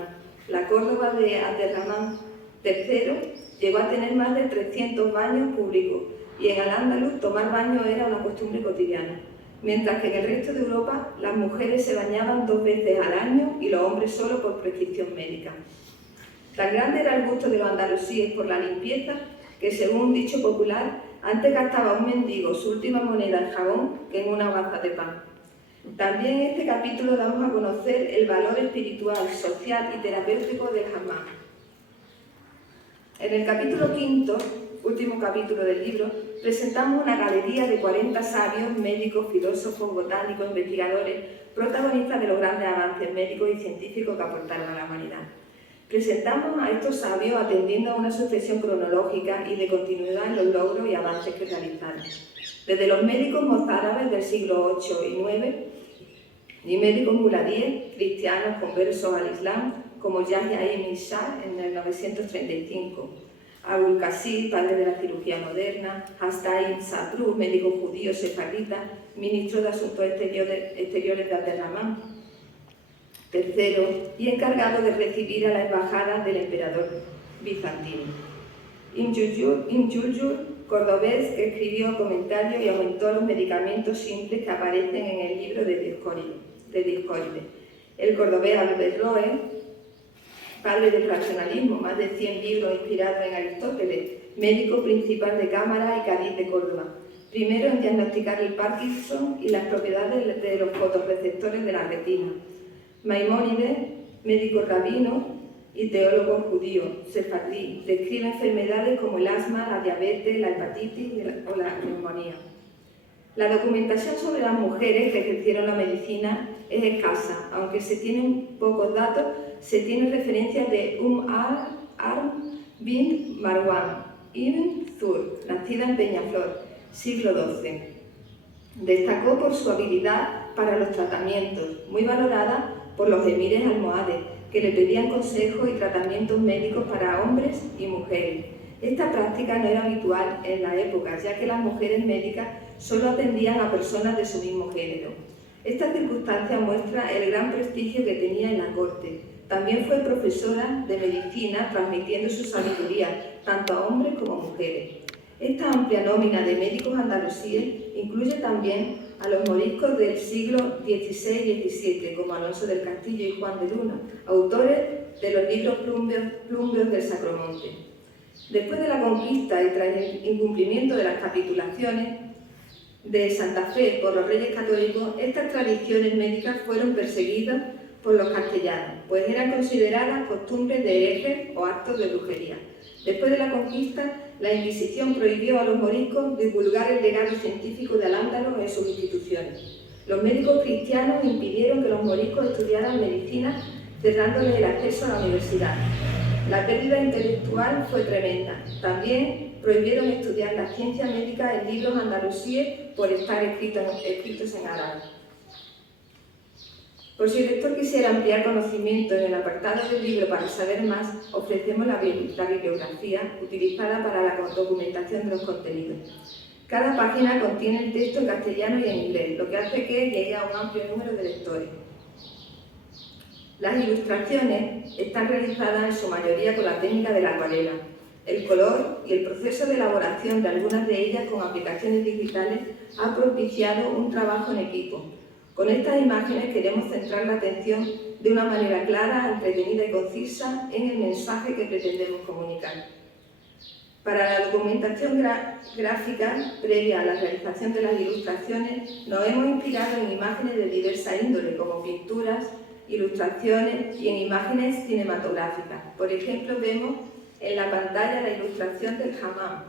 La Córdoba de Abderramán III llegó a tener más de 300 baños públicos y en Al-Ándalus tomar baño era una costumbre cotidiana, mientras que en el resto de Europa las mujeres se bañaban 2 veces al año y los hombres solo por prescripción médica. Tan grande era el gusto de los andalusíes por la limpieza que, según un dicho popular, antes gastaba un mendigo su última moneda en jabón que en una hogaza de pan. También en este capítulo damos a conocer el valor espiritual, social y terapéutico del hammam. En el capítulo 5, último capítulo del libro, presentamos una galería de 40 sabios, médicos, filósofos, botánicos, investigadores, protagonistas de los grandes avances médicos y científicos que aportaron a la humanidad. Presentamos a estos sabios atendiendo a una sucesión cronológica y de continuidad en los logros y avances que realizaron. Desde los médicos mozárabes del siglo VIII y IX y médicos muladíes, cristianos conversos al Islam, como Yahya ibn Shah en el 935, Abul Qasir, padre de la cirugía moderna, Hasdai Sadru, médico judío sefardita, ministro de Asuntos Exteriores de Abderramán III y encargado de recibir a la embajada del emperador bizantino. Ibn Juljul, cordobés, que escribió comentarios y aumentó los medicamentos simples que aparecen en el libro de Dioscórides. El cordobés Averroes, padre del racionalismo, más de 100 libros inspirados en Aristóteles, médico principal de Cámara y Cádiz de Córdoba, primero en diagnosticar el Parkinson y las propiedades de los fotorreceptores de la retina. Maimónides, médico rabino y teólogo judío, sefardí, describe enfermedades como el asma, la diabetes, la hepatitis o la neumonía. La documentación sobre las mujeres que ejercieron la medicina es escasa, aunque se tienen pocos datos, se tienen referencias de Arm bint Marwan ibn Zur, nacida en Peñaflor, siglo XII. Destacó por su habilidad para los tratamientos, muy valorada por los emires almohades, que le pedían consejos y tratamientos médicos para hombres y mujeres. Esta práctica no era habitual en la época, ya que las mujeres médicas solo atendían a personas de su mismo género. Esta circunstancia muestra el gran prestigio que tenía en la corte. También fue profesora de medicina, transmitiendo su sabiduría tanto a hombres como a mujeres. Esta amplia nómina de médicos andalusíes incluye también a los moriscos del siglo XVI y XVII, como Alonso del Castillo y Juan de Luna, autores de los libros Plumbios del Sacromonte. Después de la conquista y tras el incumplimiento de las capitulaciones de Santa Fe por los reyes católicos, estas tradiciones médicas fueron perseguidas por los castellanos, pues eran consideradas costumbres de herejes o actos de brujería. Después de la conquista, la Inquisición prohibió a los moriscos divulgar el legado científico de Al-Ándalus en sus instituciones. Los médicos cristianos impidieron que los moriscos estudiaran medicina, cerrándoles el acceso a la universidad. La pérdida intelectual fue tremenda. También prohibieron estudiar la ciencia médica en libros andalusíes por estar escritos en árabe. Por si el lector quisiera ampliar conocimiento en el apartado del libro para saber más, ofrecemos la bibliografía utilizada para la documentación de los contenidos. Cada página contiene el texto en castellano y en inglés, lo que hace que llegue a un amplio número de lectores. Las ilustraciones están realizadas en su mayoría con la técnica de la acuarela. El color y el proceso de elaboración de algunas de ellas con aplicaciones digitales ha propiciado un trabajo en equipo. Con estas imágenes queremos centrar la atención de una manera clara, entretenida y concisa en el mensaje que pretendemos comunicar. Para la documentación gráfica previa a la realización de las ilustraciones, nos hemos inspirado en imágenes de diversa índole, como pinturas, ilustraciones y en imágenes cinematográficas. Por ejemplo, vemos en la pantalla la ilustración del hammam.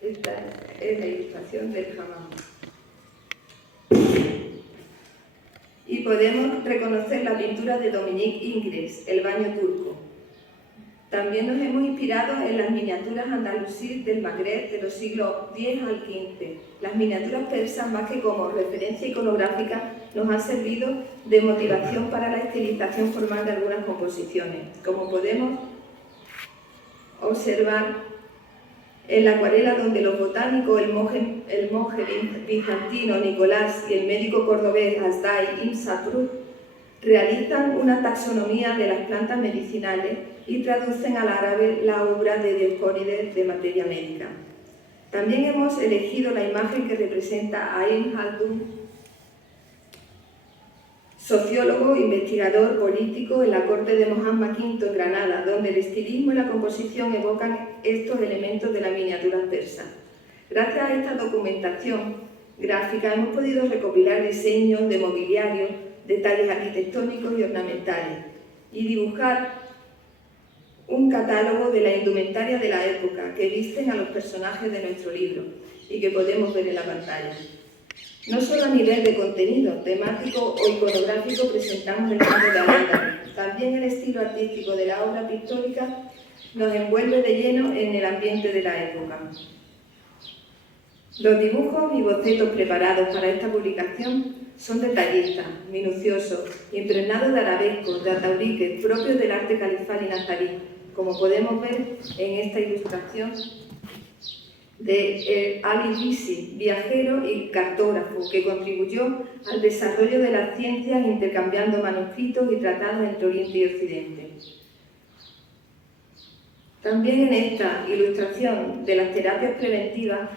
Esta es la ilustración del hammam. Y podemos reconocer la pintura de Dominique Ingres, El baño turco. También nos hemos inspirado en las miniaturas andalusíes del Magreb de los siglos X al XV. Las miniaturas persas, más que como referencia iconográfica, nos han servido de motivación para la estilización formal de algunas composiciones. Como podemos observar en la acuarela, donde los botánicos, el monje bizantino Nicolás y el médico cordobés Hasdai ibn Sadru realizan una taxonomía de las plantas medicinales y traducen al árabe la obra de Dioscórides de materia médica. También hemos elegido la imagen que representa a Ibn Khaldun, sociólogo, investigador, político en la corte de Mohammed V en Granada, donde el estilismo y la composición evocan estos elementos de la miniatura persa. Gracias a esta documentación, gráfica hemos podido recopilar diseños de mobiliario, detalles arquitectónicos y ornamentales y dibujar un catálogo de la indumentaria de la época que visten a los personajes de nuestro libro y que podemos ver en la pantalla. No solo a nivel de contenido, temático o iconográfico presentamos el mundo de Al-Ándalus, también el estilo artístico de la obra pictórica nos envuelve de lleno en el ambiente de la época. Los dibujos y bocetos preparados para esta publicación son detallistas, minuciosos, impregnados de arabescos, de atauriques, propios del arte califal y nazarí, como podemos ver en esta ilustración de Ali Risi, viajero y cartógrafo, que contribuyó al desarrollo de las ciencias intercambiando manuscritos y tratados entre Oriente y Occidente. También en esta ilustración de las terapias preventivas,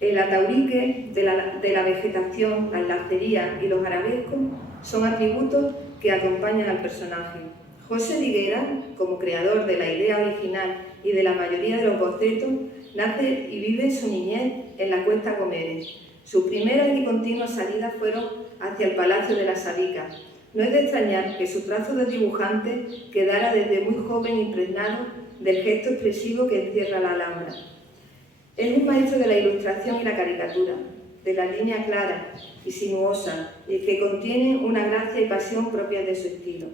el ataurique de la vegetación, las lacerías y los arabescos son atributos que acompañan al personaje. José Higuera, como creador de la idea original y de la mayoría de los bocetos, nace y vive su niñez en la Cuesta Gómez. Sus primeras y continuas salidas fueron hacia el Palacio de las Sabicas. No es de extrañar que su trazo de dibujante quedara desde muy joven impregnado del gesto expresivo que encierra la Alhambra. Es un maestro de la ilustración y la caricatura, de la línea clara y sinuosa, y que contiene una gracia y pasión propias de su estilo.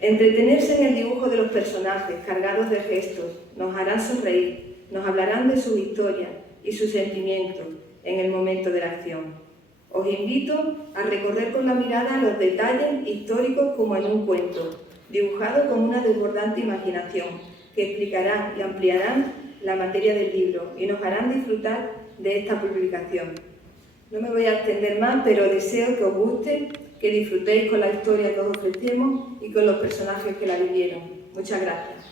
Entretenerse en el dibujo de los personajes, cargados de gestos, nos harán sonreír, nos hablarán de sus historias y sus sentimientos en el momento de la acción. Os invito a recorrer con la mirada los detalles históricos como en un cuento, dibujado con una desbordante imaginación, que explicarán y ampliarán la materia del libro y nos harán disfrutar de esta publicación. No me voy a extender más, pero deseo que os guste, que disfrutéis con la historia que os ofrecemos y con los personajes que la vivieron. Muchas gracias.